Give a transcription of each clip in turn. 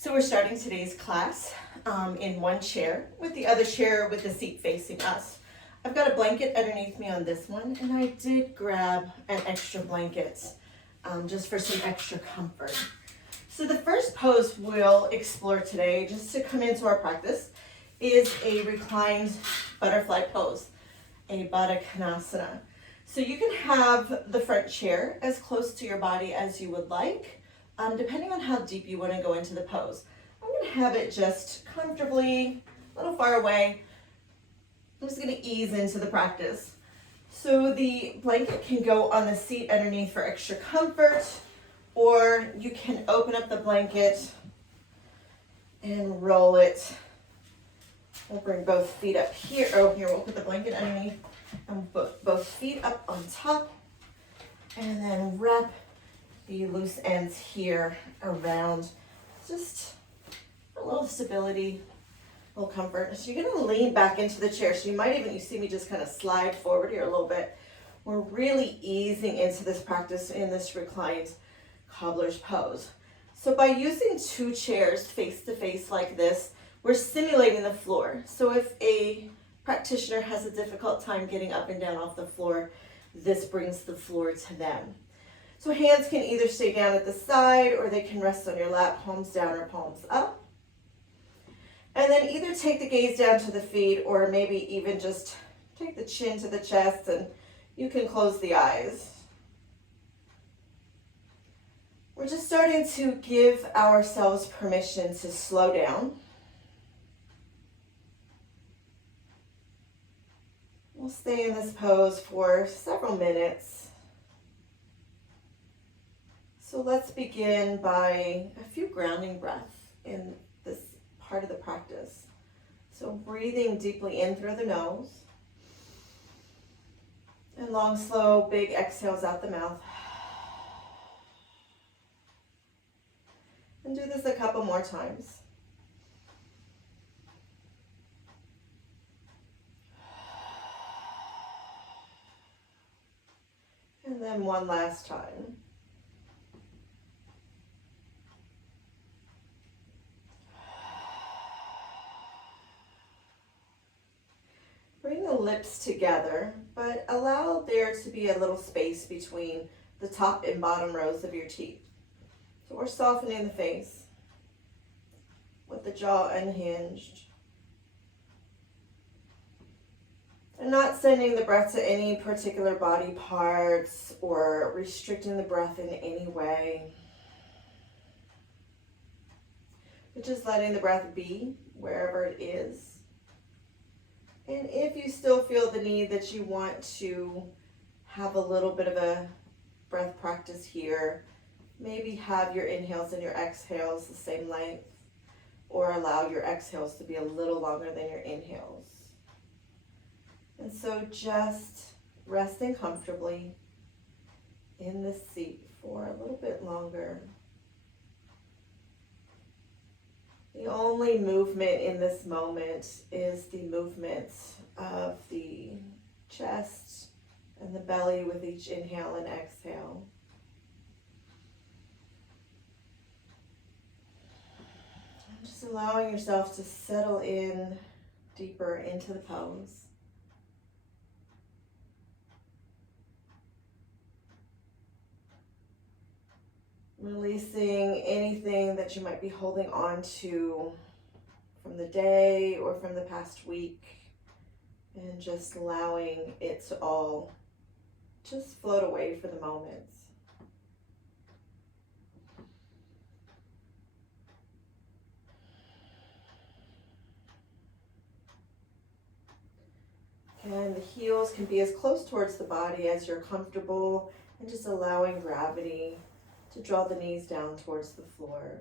So we're starting today's class in one chair with the other chair with the seat facing us. I've got a blanket underneath me on this one, and I did grab an extra blanket just for some extra comfort. So the first pose we'll explore today, just to come into our practice, is a reclined butterfly pose, a Baddha Konasana. So you can have the front chair as close to your body as you would like, depending on how deep you want to go into the pose. I'm going to have it just comfortably, a little far away. I'm just going to ease into the practice. So the blanket can go on the seat underneath for extra comfort, or you can open up the blanket and roll it. We'll bring both feet up here. Oh, here, we'll put the blanket underneath and both feet up on top, and then wrap the loose ends here around. Just a little stability, a little comfort. So you're gonna lean back into the chair. So you might even, you see me just kind of slide forward here a little bit. We're really easing into this practice in this reclined cobbler's pose. So by using two chairs face to face like this, we're simulating the floor. So if a practitioner has a difficult time getting up and down off the floor, this brings the floor to them. So hands can either stay down at the side, or they can rest on your lap, palms down or palms up. And then either take the gaze down to the feet, or maybe even just take the chin to the chest, and you can close the eyes. We're just starting to give ourselves permission to slow down. We'll stay in this pose for several minutes. So let's begin by a few grounding breaths in this part of the practice. So breathing deeply in through the nose, and long, slow, big exhales out the mouth. And do this a couple more times. And then one last time. Bring the lips together, but allow there to be a little space between the top and bottom rows of your teeth. So we're softening the face with the jaw unhinged. And not sending the breath to any particular body parts or restricting the breath in any way. But just letting the breath be wherever it is. And if you still feel the need that you want to have a little bit of a breath practice here, maybe have your inhales and your exhales the same length, or allow your exhales to be a little longer than your inhales. And so just resting comfortably in this seat for a little bit longer. The only movement in this moment is the movement of the chest and the belly with each inhale and exhale. Just allowing yourself to settle in deeper into the pose. Releasing anything that you might be holding on to from the day or from the past week, and just allowing it to all just float away for the moment. And the heels can be as close towards the body as you're comfortable, and just allowing gravity to draw the knees down towards the floor.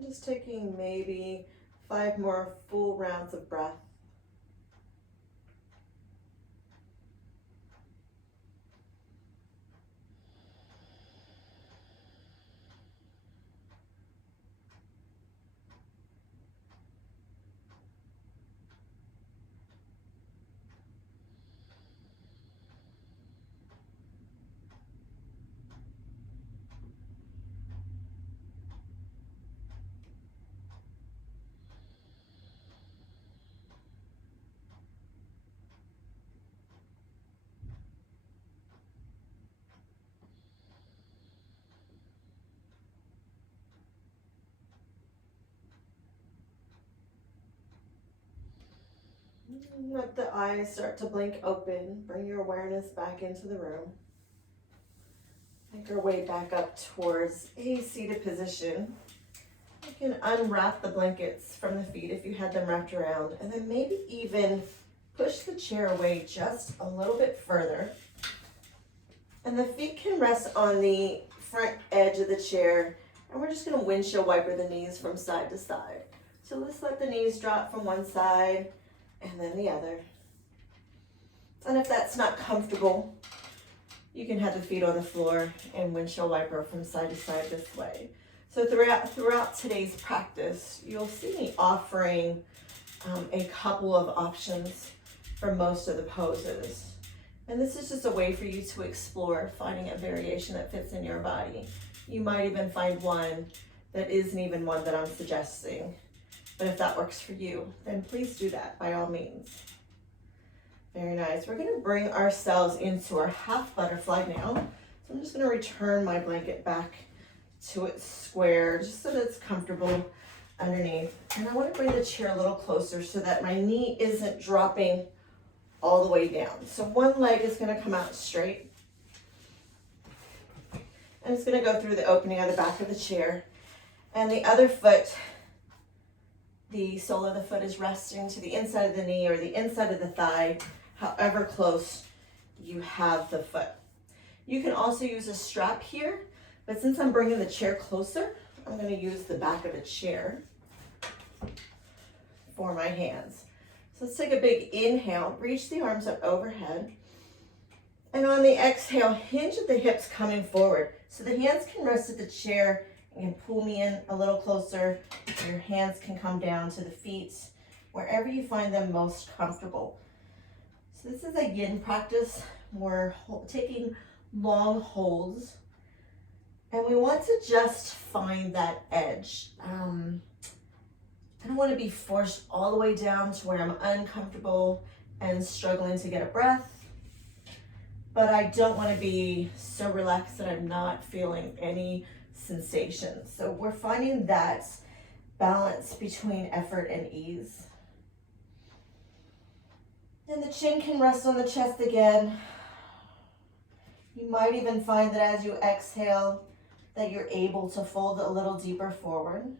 And just taking maybe 5 more full rounds of breath. Let the eyes start to blink open. Bring your awareness back into the room. Make our way back up towards a seated position. You can unwrap the blankets from the feet if you had them wrapped around, and then maybe even push the chair away just a little bit further. And the feet can rest on the front edge of the chair, and we're just going to windshield wiper the knees from side to side. So let's let the knees drop from one side and then the other. And if that's not comfortable, you can have the feet on the floor and windshield wiper from side to side this way. So throughout today's practice, you'll see me offering a couple of options for most of the poses. And this is just a way for you to explore finding a variation that fits in your body. You might even find one that isn't even one that I'm suggesting. But if that works for you, then please do that by all means. Very nice. We're going to bring ourselves into our half butterfly now. So I'm just going to return my blanket back to its square just so that it's comfortable underneath. And I want to bring the chair a little closer so that my knee isn't dropping all the way down. So one leg is going to come out straight. And it's going to go through the opening on the back of the chair. And the other foot, the sole of the foot is resting to the inside of the knee or the inside of the thigh, however close you have the foot. You can also use a strap here, but since I'm bringing the chair closer, I'm going to use the back of the chair for my hands. So let's take a big inhale, reach the arms up overhead. And on the exhale, hinge at the hips coming forward. So the hands can rest at the chair and pull me in a little closer. Your hands can come down to the feet, wherever you find them most comfortable. So this is a yin practice. We're taking long holds. And we want to just find that edge. I don't want to be forced all the way down to where I'm uncomfortable and struggling to get a breath. But I don't want to be so relaxed that I'm not feeling any sensation. So we're finding that balance between effort and ease. And the chin can rest on the chest again. You might even find that as you exhale, that you're able to fold a little deeper forward.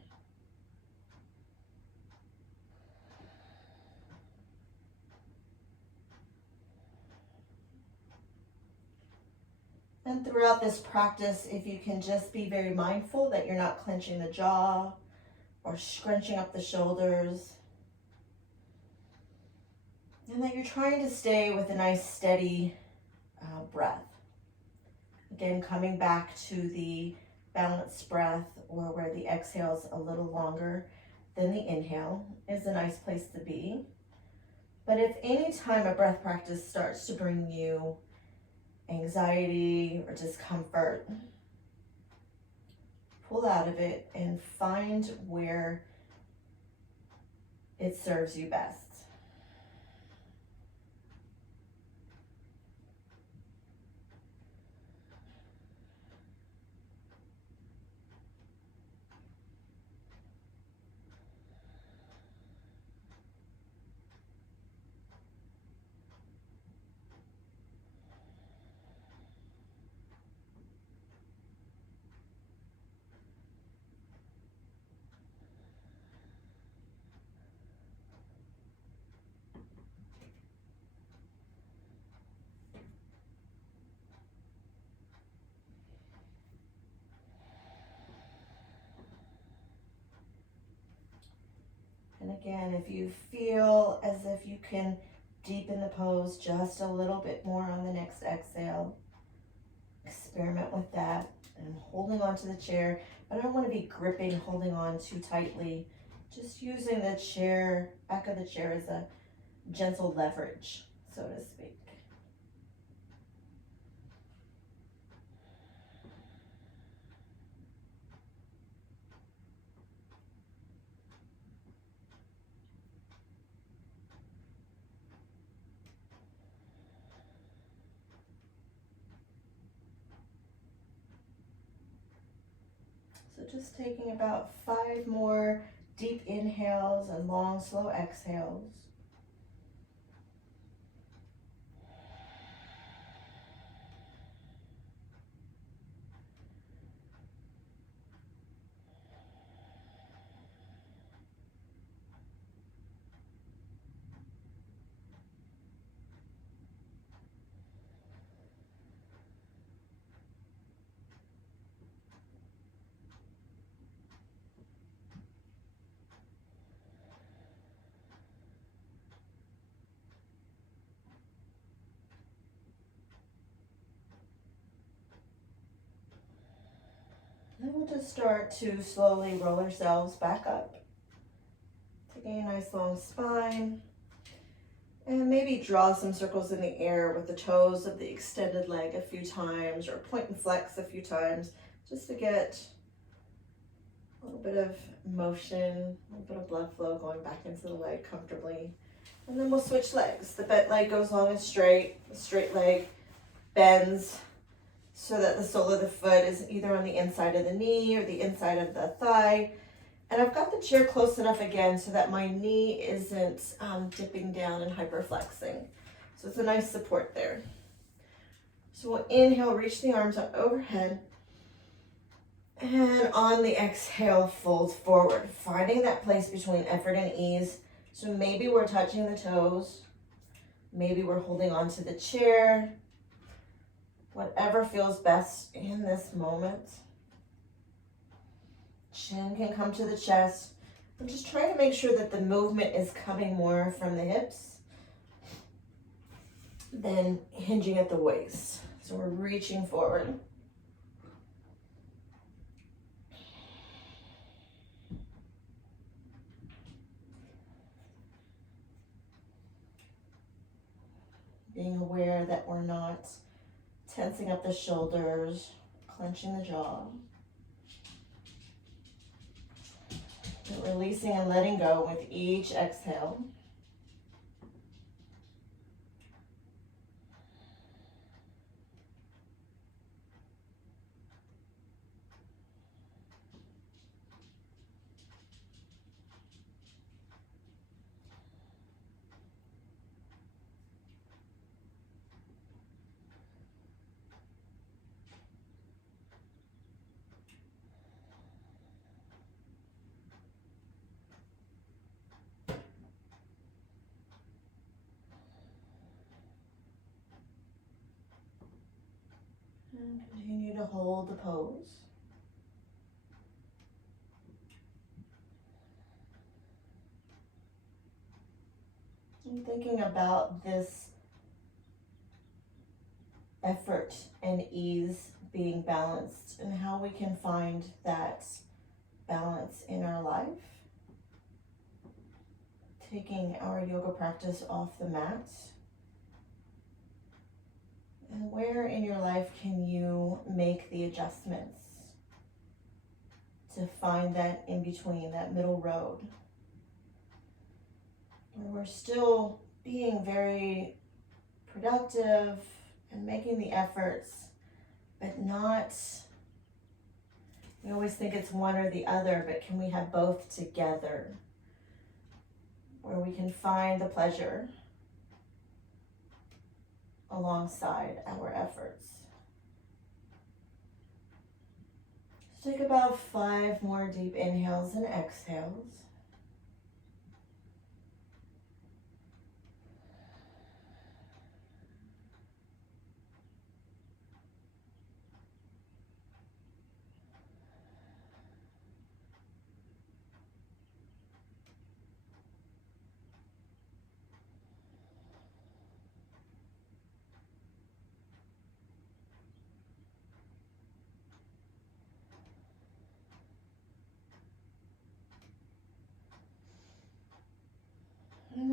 And throughout this practice, if you can just be very mindful that you're not clenching the jaw or scrunching up the shoulders, and that you're trying to stay with a nice steady breath. Again, coming back to the balanced breath, or where the exhale is a little longer than the inhale, is a nice place to be. But if any time a breath practice starts to bring you anxiety or discomfort, pull out of it and find where it serves you best. Again, if you feel as if you can deepen the pose just a little bit more on the next exhale, experiment with that. And holding onto the chair, but I don't want to be gripping, holding on too tightly. Just using the chair, back of the chair as a gentle leverage, so to speak. So just taking about 5 more deep inhales and long, slow exhales. Then we'll just start to slowly roll ourselves back up. Taking a nice long spine. And maybe draw some circles in the air with the toes of the extended leg a few times, or point and flex a few times, just to get a little bit of motion, a little bit of blood flow going back into the leg comfortably. And then we'll switch legs. The bent leg goes long and straight. The straight leg bends so that the sole of the foot is either on the inside of the knee or the inside of the thigh. And I've got the chair close enough again so that my knee isn't dipping down and hyperflexing. So it's a nice support there. So we'll inhale, reach the arms up overhead. And on the exhale, fold forward, finding that place between effort and ease. So maybe we're touching the toes. Maybe we're holding onto the chair. Whatever feels best in this moment. Chin can come to the chest. I'm just trying to make sure that the movement is coming more from the hips than hinging at the waist. So we're reaching forward. Being aware that we're not tensing up the shoulders, clenching the jaw. But releasing and letting go with each exhale. And continue to hold the pose. I'm thinking about this effort and ease being balanced and how we can find that balance in our life. Taking our yoga practice off the mat. And where in your life can you make the adjustments to find that in between, that middle road? Where we're still being very productive and making the efforts, but not, we always think it's one or the other, but can we have both together? Where we can find the pleasure alongside our efforts. So take about 5 more deep inhales and exhales.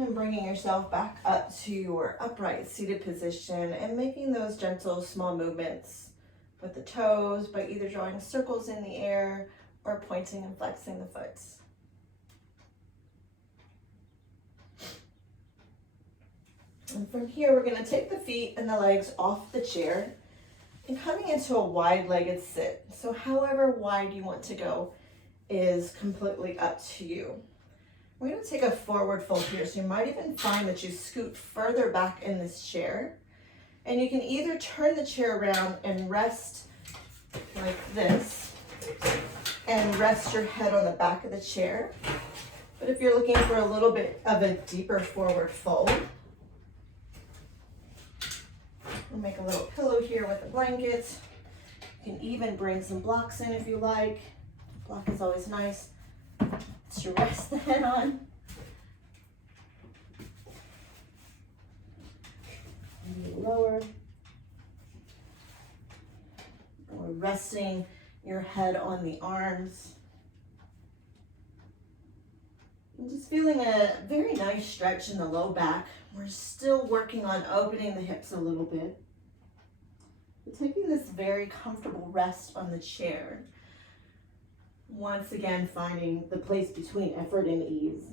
And bringing yourself back up to your upright seated position and making those gentle small movements with the toes by either drawing circles in the air or pointing and flexing the foot. And from here, we're going to take the feet and the legs off the chair and coming into a wide-legged sit. So however wide you want to go is completely up to you. We're going to take a forward fold here, so you might even find that you scoot further back in this chair. And you can either turn the chair around and rest like this and rest your head on the back of the chair. But if you're looking for a little bit of a deeper forward fold, we'll make a little pillow here with a blanket. You can even bring some blocks in if you like. Block is always nice to rest the head on. Maybe lower. Or resting your head on the arms. And just feeling a very nice stretch in the low back. We're still working on opening the hips a little bit. But taking this very comfortable rest on the chair. Once again, finding the place between effort and ease.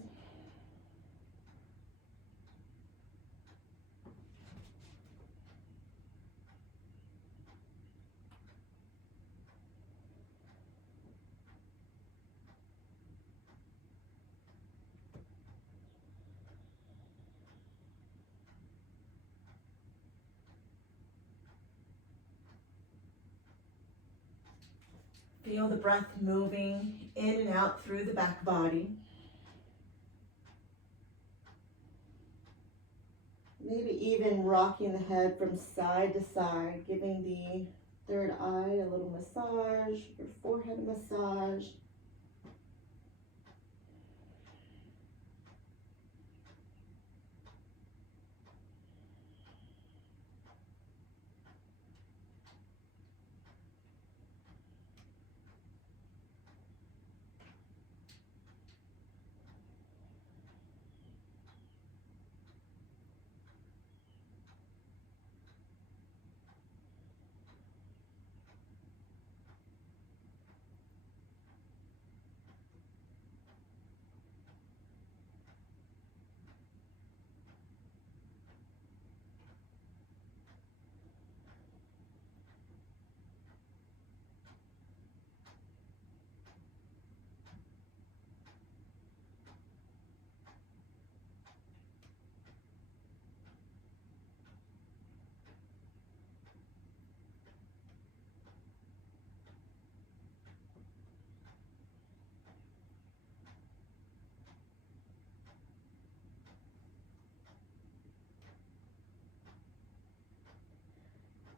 Feel the breath moving in and out through the back body. Maybe even rocking the head from side to side, giving the third eye a little massage, your forehead a massage.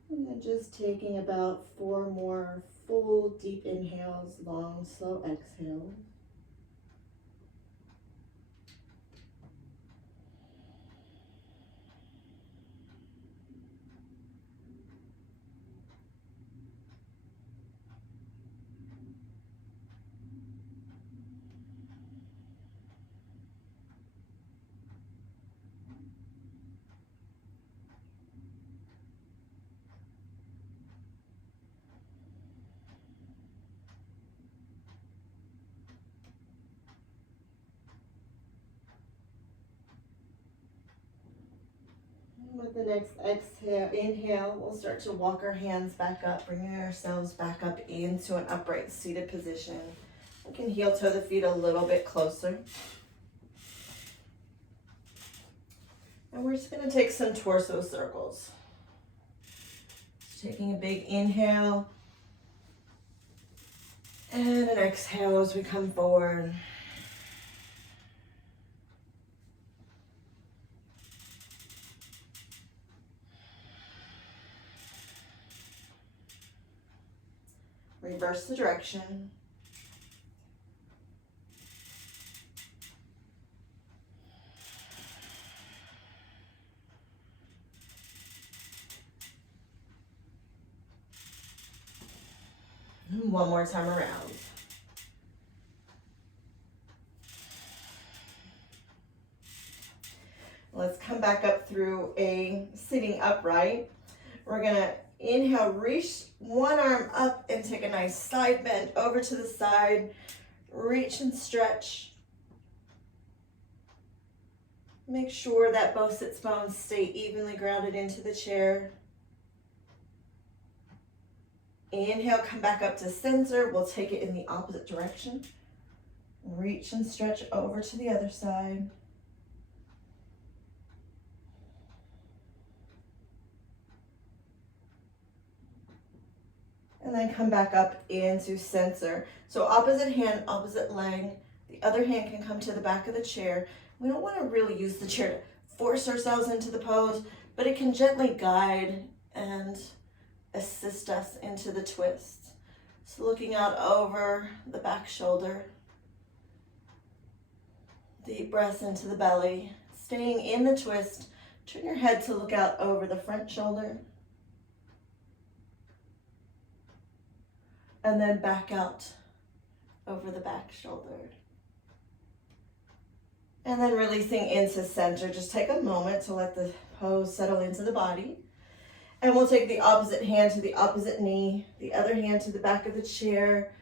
And then just taking about 4 more full deep inhales, long, slow exhales. With the next exhale, inhale, we'll start to walk our hands back up, bringing ourselves back up into an upright seated position. We can heel toe the feet a little bit closer. And we're just going to take some torso circles. Just taking a big inhale and an exhale as we come forward. Reverse the direction. And one more time around. Let's come back up through a sitting upright. We're gonna inhale, reach one arm up and take a nice side bend over to the side. Reach and stretch. Make sure that both sits bones stay evenly grounded into the chair. Inhale, come back up to center. We'll take it in the opposite direction. Reach and stretch over to the other side. And then come back up into center. So opposite hand, opposite leg. The other hand can come to the back of the chair. We don't want to really use the chair to force ourselves into the pose, but it can gently guide and assist us into the twist. So looking out over the back shoulder. Deep breaths into the belly. Staying in the twist. Turn your head to look out over the front shoulder. And then back out over the back shoulder. And then releasing into center. Just take a moment to let the pose settle into the body. And we'll take the opposite hand to the opposite knee, the other hand to the back of the chair,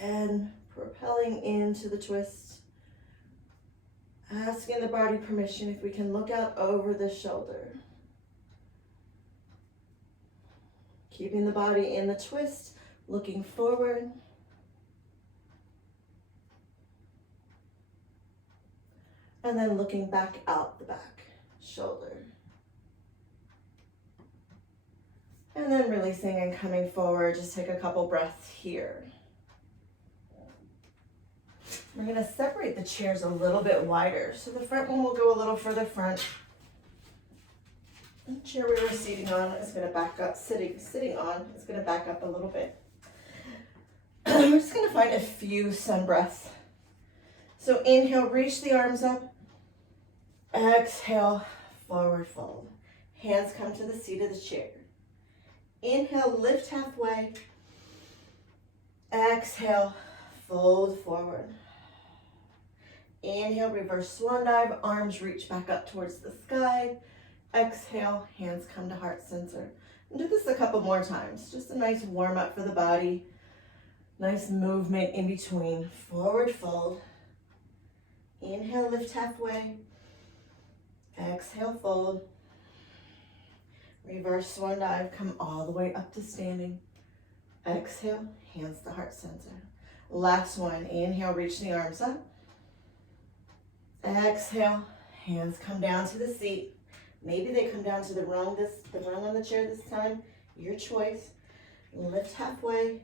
and propelling into the twist. Asking the body permission if we can look out over the shoulder. Keeping the body in the twist, looking forward. And then looking back out the back shoulder. And then releasing and coming forward. Just take a couple breaths here. We're going to separate the chairs a little bit wider. So the front one will go a little further front. The chair we were sitting on is going to back up, sitting on, is going to back up a little bit. We're just going to find a few sun breaths. So inhale, reach the arms up. Exhale, forward fold. Hands come to the seat of the chair. Inhale, lift halfway. Exhale, fold forward. Inhale, reverse swan dive. Arms reach back up towards the sky. Exhale, hands come to heart center. And do this a couple more times. Just a nice warm up for the body. Nice movement in between. Forward fold. Inhale, lift halfway. Exhale, fold. Reverse swan dive, come all the way up to standing. Exhale, hands to heart center. Last one, inhale, reach the arms up. Exhale, hands come down to the seat. Maybe they come down to the rung on the chair this time, your choice. Lift halfway.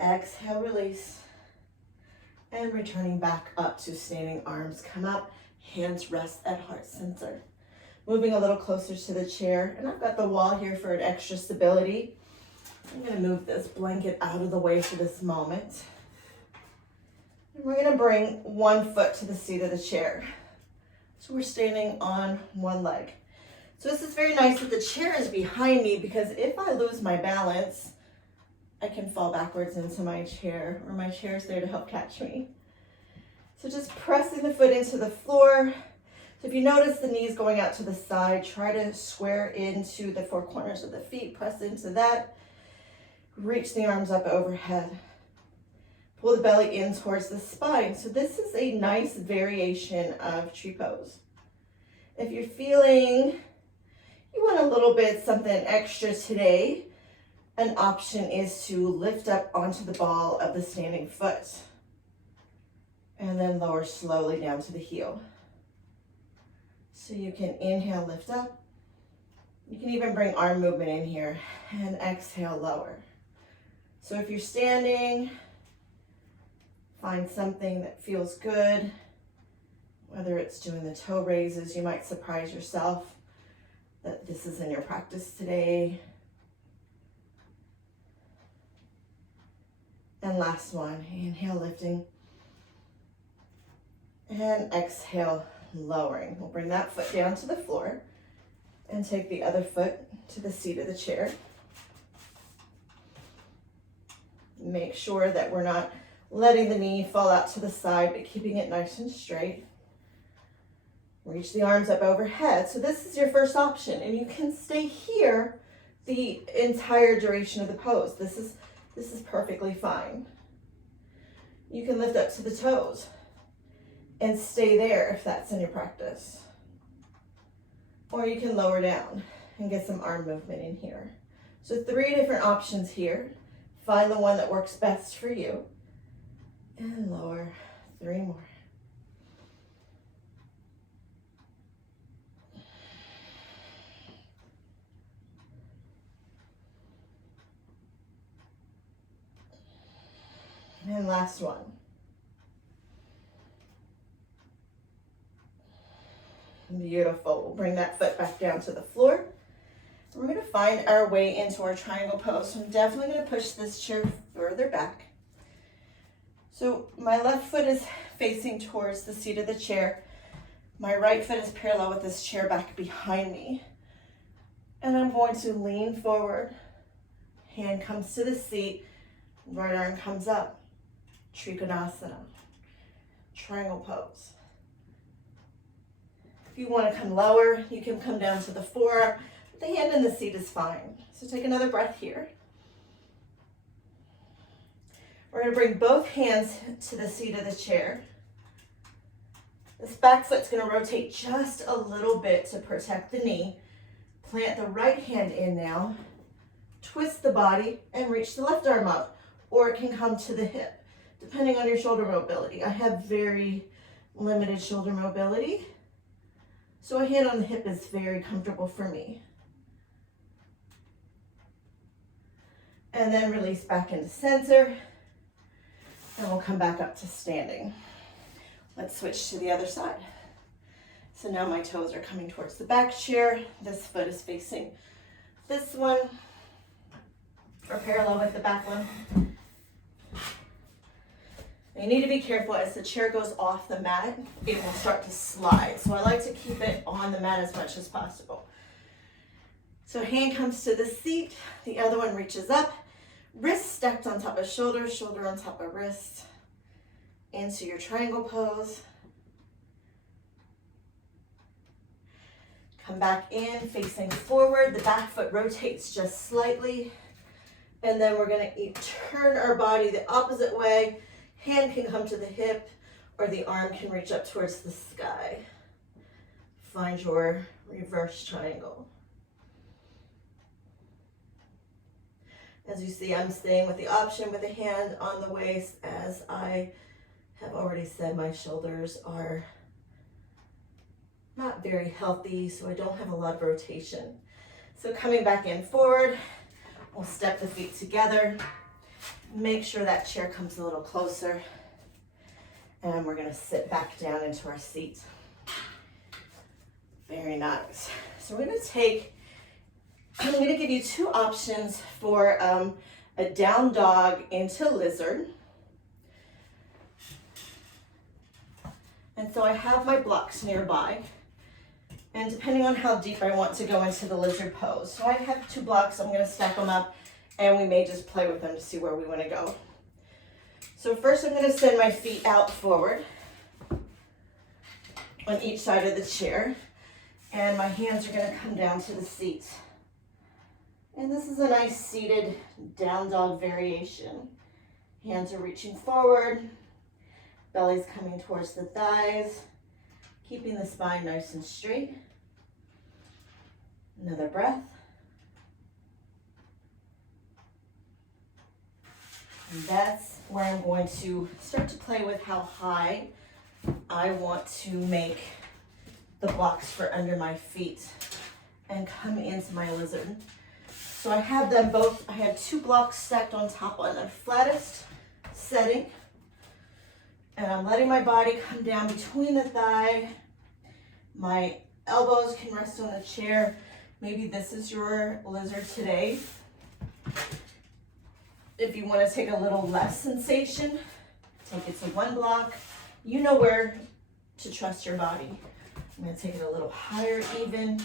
Exhale, release. And returning back up to standing, arms come up. Hands rest at heart center. Moving a little closer to the chair. And I've got the wall here for an extra stability. I'm going to move this blanket out of the way for this moment. And we're going to bring one foot to the seat of the chair. So we're standing on one leg. So this is very nice that the chair is behind me, because if I lose my balance, I can fall backwards into my chair, or my chair is there to help catch me. So just pressing the foot into the floor. So if you notice the knees going out to the side, try to square into the four corners of the feet, press into that. Reach the arms up overhead. Pull the belly in towards the spine. So this is a nice variation of tree pose. If you're feeling you want a little bit something extra today, an option is to lift up onto the ball of the standing foot. And then lower slowly down to the heel. So you can inhale, lift up. You can even bring arm movement in here, and exhale, lower. So if you're standing, find something that feels good. Whether it's doing the toe raises, you might surprise yourself that this is in your practice today. And last one, inhale, lifting. And exhale, lowering. We'll bring that foot down to the floor and take the other foot to the seat of the chair. Make sure that we're not letting the knee fall out to the side, but keeping it nice and straight. Reach the arms up overhead. So this is your first option, and you can stay here the entire duration of the pose. This is perfectly fine. You can lift up to the toes and stay there if that's in your practice. Or you can lower down and get some arm movement in here. So 3 different options here. Find the one that works best for you. And lower, 3 more. And last one. Beautiful. We'll bring that foot back down to the floor. We're going to find our way into our triangle pose. So I'm definitely going to push this chair further back. So my left foot is facing towards the seat of the chair. My right foot is parallel with this chair back behind me. And I'm going to lean forward. Hand comes to the seat. Right arm comes up. Trikonasana. Triangle pose. If you want to come lower, you can come down to the forearm. The hand in the seat is fine. So take another breath here. We're going to bring both hands to the seat of the chair. This back foot's going to rotate just a little bit to protect the knee. Plant the right hand in now. Twist the body and reach the left arm up. Or it can come to the hip, depending on your shoulder mobility. I have very limited shoulder mobility, so a hand on the hip is very comfortable for me. And then release back into center, and we'll come back up to standing. Let's switch to the other side. So now my toes are coming towards the back chair. This foot is facing this one, or parallel with the back one. You need to be careful as the chair goes off the mat, it will start to slide. So I like to keep it on the mat as much as possible. So hand comes to the seat, the other one reaches up, wrists stacked on top of shoulder, shoulder on top of wrist, into your triangle pose. Come back in, facing forward, the back foot rotates just slightly, and then we're gonna turn our body the opposite way. Hand can come to the hip, or the arm can reach up towards the sky. Find your reverse triangle. As you see, I'm staying with the option with the hand on the waist. As I have already said, my shoulders are not very healthy, so I don't have a lot of rotation. So coming back in forward, we'll step the feet together. Make sure that chair comes a little closer, and we're going to sit back down into our seat. Very nice. So we're going to I'm going to give you 2 options for a down dog into lizard. And so I have my blocks nearby, and depending on how deep I want to go into the lizard pose. So I have 2 blocks, I'm going to stack them up, and we may just play with them to see where we want to go. So first I'm going to send my feet out forward on each side of the chair, and my hands are going to come down to the seat. And this is a nice seated down dog variation. Hands are reaching forward, belly's coming towards the thighs, keeping the spine nice and straight. Another breath. And that's where I'm going to start to play with how high I want to make the blocks for under my feet and come into my lizard. So I have them both, I have 2 blocks stacked on top on the flattest setting. And I'm letting my body come down between the thigh. My elbows can rest on the chair. Maybe this is your lizard today. If you want to take a little less sensation, take it to 1 block. You know where to trust your body. I'm going to take it a little higher even,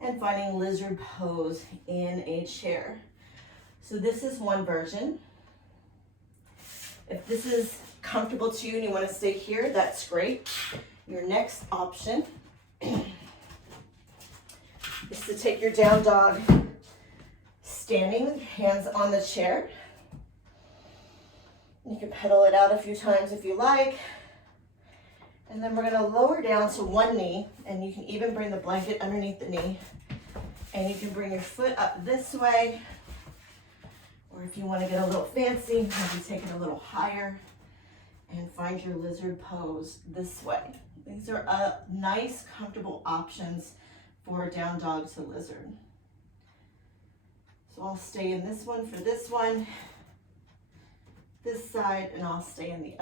and finding lizard pose in a chair. So this is one version. If this is comfortable to you and you want to stay here, that's great. Your next option is to take your down dog standing with your hands on the chair. You can pedal it out a few times if you like. And then we're going to lower down to one knee, and you can even bring the blanket underneath the knee. And you can bring your foot up this way, or if you want to get a little fancy, maybe take it a little higher and find your lizard pose this way. These are nice, comfortable options for down dog to lizard. So I'll stay in this one for this one, this side, and I'll stay in the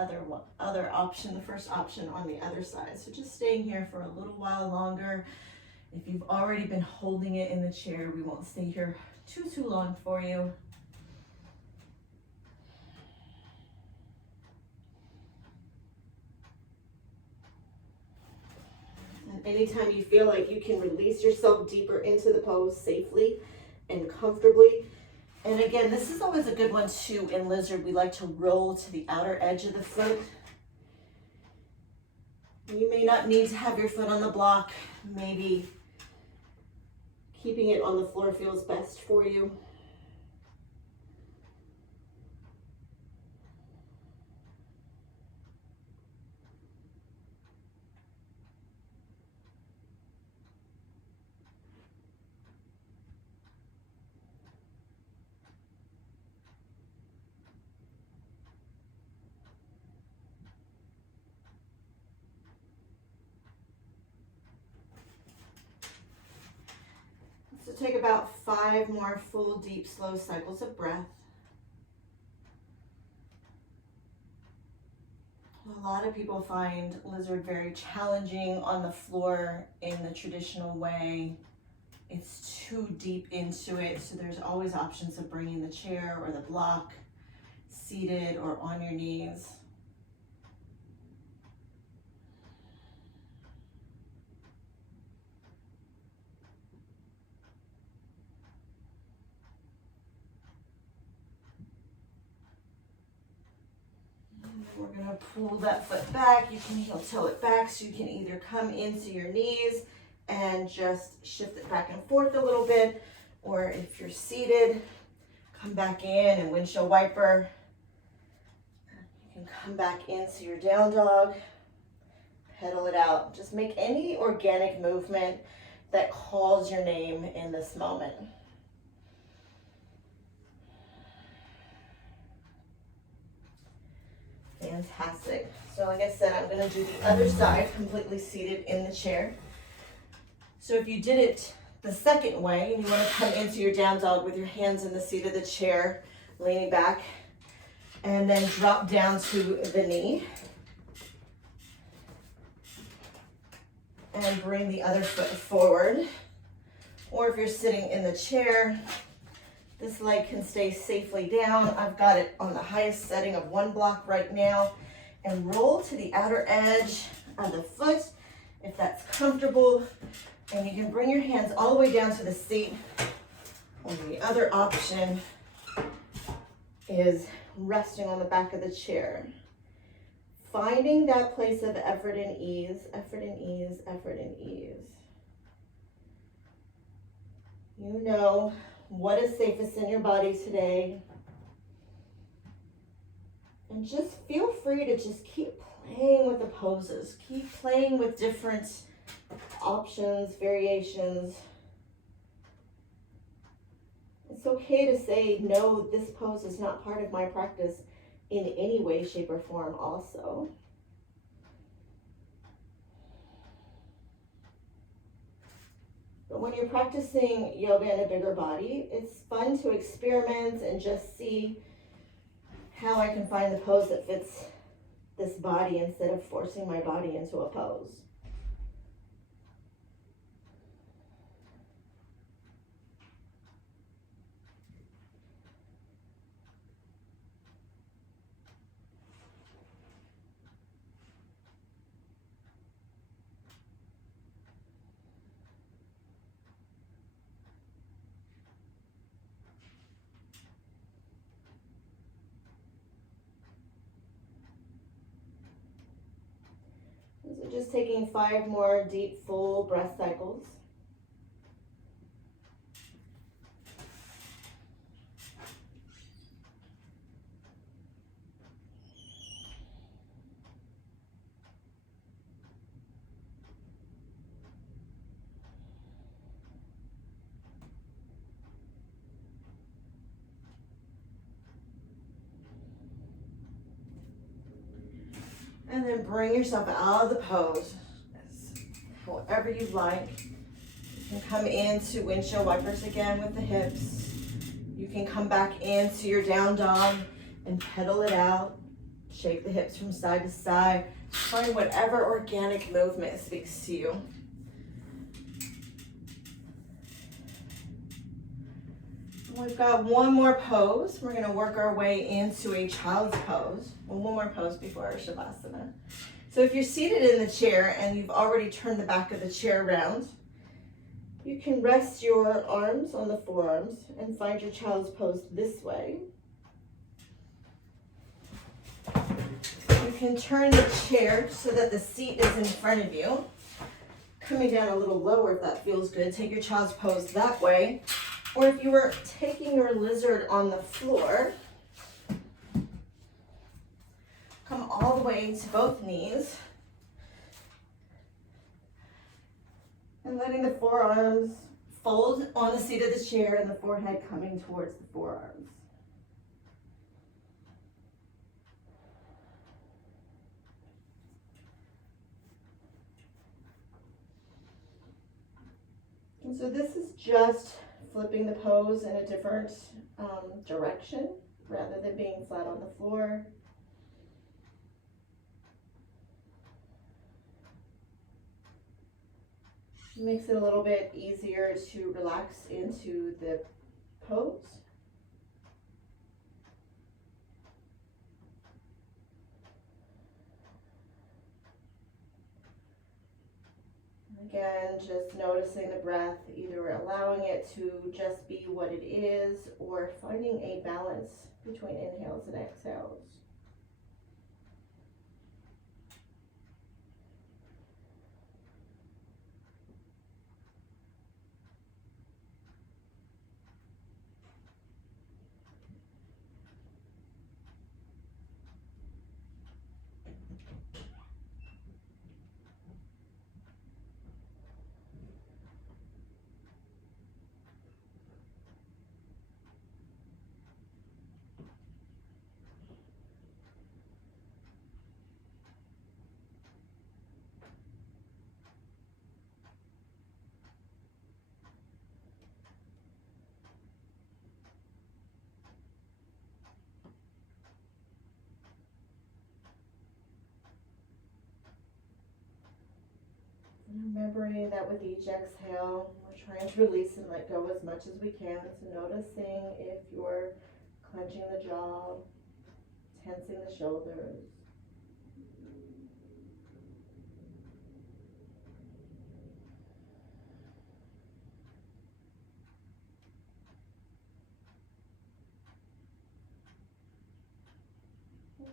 other option, the first option on the other side. So just staying here for a little while longer. If you've already been holding it in the chair, we won't stay here too long for you. And anytime you feel like you can release yourself deeper into the pose safely and comfortably. And again, this is always a good one too in lizard. We like to roll to the outer edge of the foot. You may not need to have your foot on the block. Maybe keeping it on the floor feels best for you. So take about 5 more full, deep, slow cycles of breath. A lot of people find lizard very challenging on the floor in the traditional way. It's too deep into it, so there's always options of bringing the chair or the block seated or on your knees. We're gonna pull that foot back. You can heel toe it back, so you can either come into your knees and just shift it back and forth a little bit, or if you're seated, come back in and windshield wiper. You can come back into your down dog, pedal it out. Just make any organic movement that calls your name in this moment. Fantastic. So like I said, I'm going to do the other side completely seated in the chair. So if you did it the second way and you want to come into your down dog with your hands in the seat of the chair, leaning back, and then drop down to the knee and bring the other foot forward. Or if you're sitting in the chair, this leg can stay safely down. I've got it on the highest setting of 1 block right now, and roll to the outer edge of the foot if that's comfortable. And you can bring your hands all the way down to the seat. And the other option is resting on the back of the chair. Finding that place of effort and ease, effort and ease, effort and ease. You know what is safest in your body today. And just feel free to just keep playing with the poses. Keep playing with different options, variations. It's okay to say, no, this pose is not part of my practice in any way, shape, or form also. But when you're practicing yoga in a bigger body, it's fun to experiment and just see how I can find the pose that fits this body instead of forcing my body into a pose. So just taking 5 more deep, full breath cycles. And then bring yourself out of the pose, however you like. You can come into windshield wipers again with the hips. You can come back into your down dog and pedal it out. Shake the hips from side to side. Find whatever organic movement speaks to you. We've got one more pose. We're going to work our way into a child's pose. Well, one more pose before our Shavasana. So if you're seated in the chair and you've already turned the back of the chair around, you can rest your arms on the forearms and find your child's pose this way. You can turn the chair so that the seat is in front of you. Coming down a little lower if that feels good. Take your child's pose that way. Or if you were taking your lizard on the floor, come all the way to both knees and letting the forearms fold on the seat of the chair and the forehead coming towards the forearms. And so this is just flipping the pose in a different direction rather than being flat on the floor. Makes it a little bit easier to relax into the pose. Again, just noticing the breath, either allowing it to just be what it is or finding a balance between inhales and exhales. Remembering that with each exhale, we're trying to release and let go as much as we can. So noticing if you're clenching the jaw, tensing the shoulders.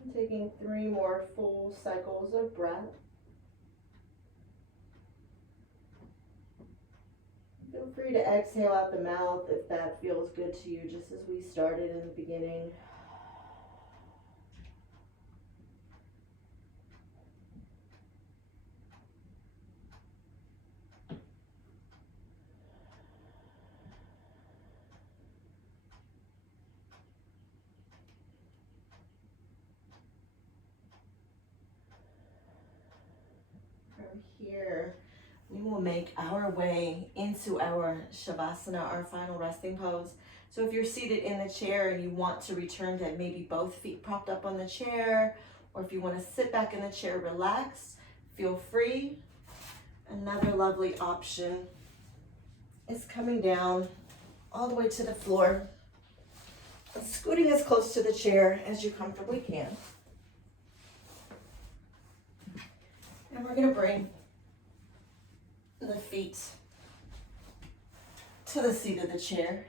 And taking 3 more full cycles of breath. Feel free to exhale out the mouth if that feels good to you, just as we started in the beginning. From here, we will make our way into our Shavasana, our final resting pose. So if you're seated in the chair and you want to return to maybe both feet propped up on the chair, or if you want to sit back in the chair relaxed, feel free. Another lovely option is coming down all the way to the floor, scooting as close to the chair as you comfortably can. And we're going to bring the feet to the seat of the chair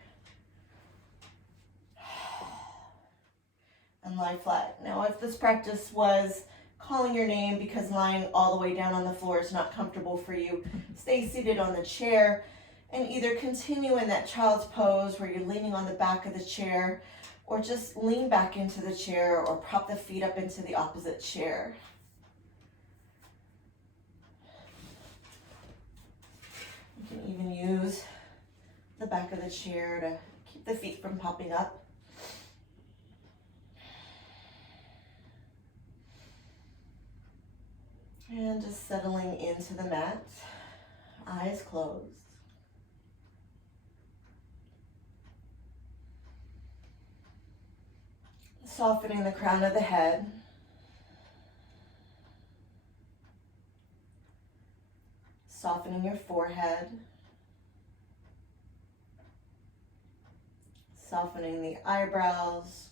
and lie flat. Now, if this practice was calling your name because lying all the way down on the floor is not comfortable for you, stay seated on the chair and either continue in that child's pose where you're leaning on the back of the chair, or just lean back into the chair or prop the feet up into the opposite chair. You can even use the back of the chair to keep the feet from popping up. And just settling into the mat, eyes closed. Softening the crown of the head. Softening your forehead. Softening the eyebrows,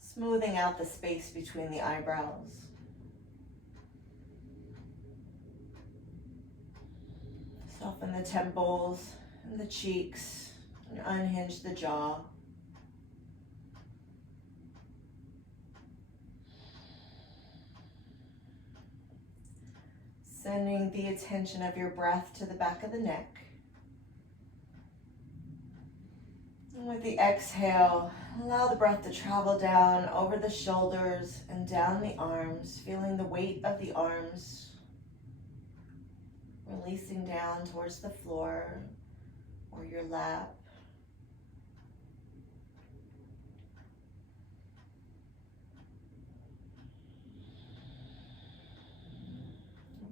smoothing out the space between the eyebrows. Soften the temples and the cheeks and unhinge the jaw. Sending the attention of your breath to the back of the neck. And with the exhale, allow the breath to travel down over the shoulders and down the arms, feeling the weight of the arms releasing down towards the floor or your lap.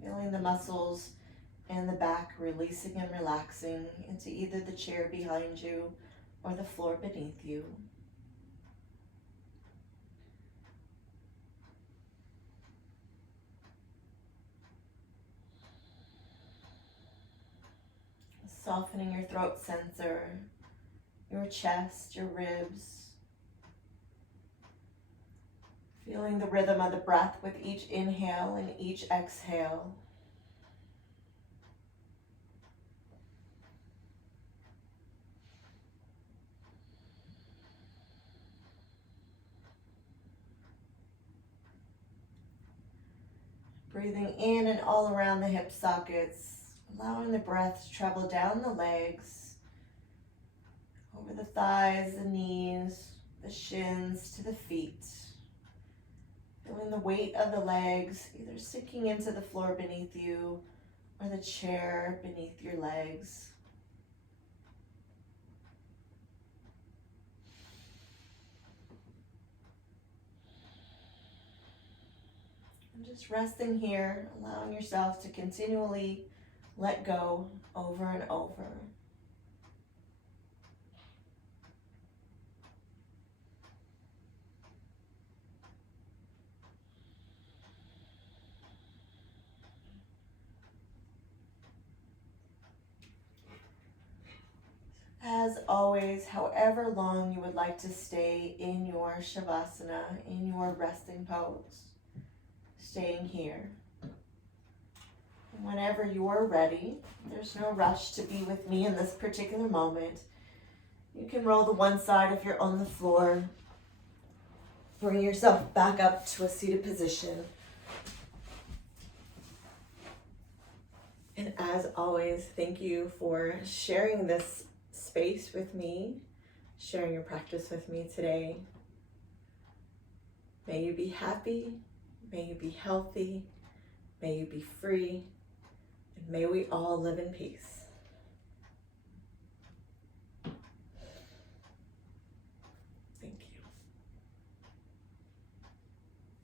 Feeling the muscles in the back releasing and relaxing into either the chair behind you or the floor beneath you. Softening your throat sensor, your chest, your ribs. Feeling the rhythm of the breath with each inhale and each exhale. Breathing in and all around the hip sockets, allowing the breath to travel down the legs, over the thighs, the knees, the shins to the feet. Feeling the weight of the legs either sinking into the floor beneath you or the chair beneath your legs. And just resting here, allowing yourself to continually let go over and over. As always, however long you would like to stay in your Shavasana, in your resting pose, staying here. And whenever you are ready, there's no rush to be with me in this particular moment. You can roll to one side if you're on the floor. Bring yourself back up to a seated position. And as always, thank you for sharing this space with me, sharing your practice with me today. May you be happy, may you be healthy, may you be free, and may we all live in peace.